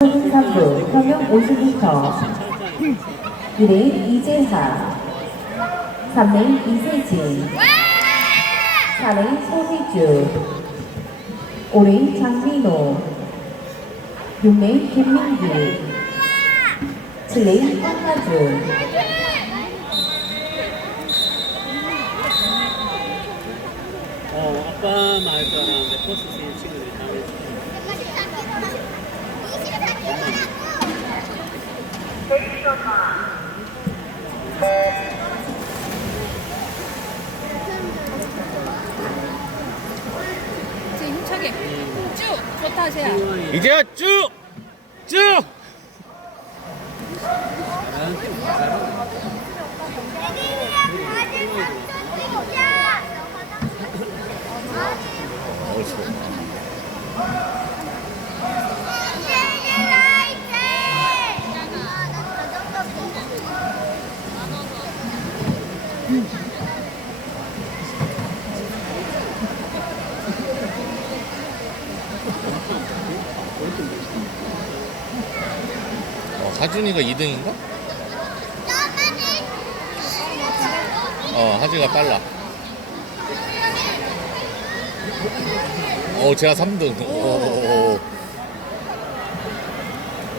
호민 3부 평영 52터. 1레인 이재하. 3레인 이세진. 4레인 소희주. 5레인 장민호. 6레인 김민기 7레인 황나준 어, 아빠 말줄 알았는데 버스 세 친구들이 다 했어. 지금 힘차게 쭉 좋다 하세요. 이제야 쭉! 쭉! 잘 어, 하준이가 2등인가? 어, 하준이가 빨라. 어, 제가 3등. 오,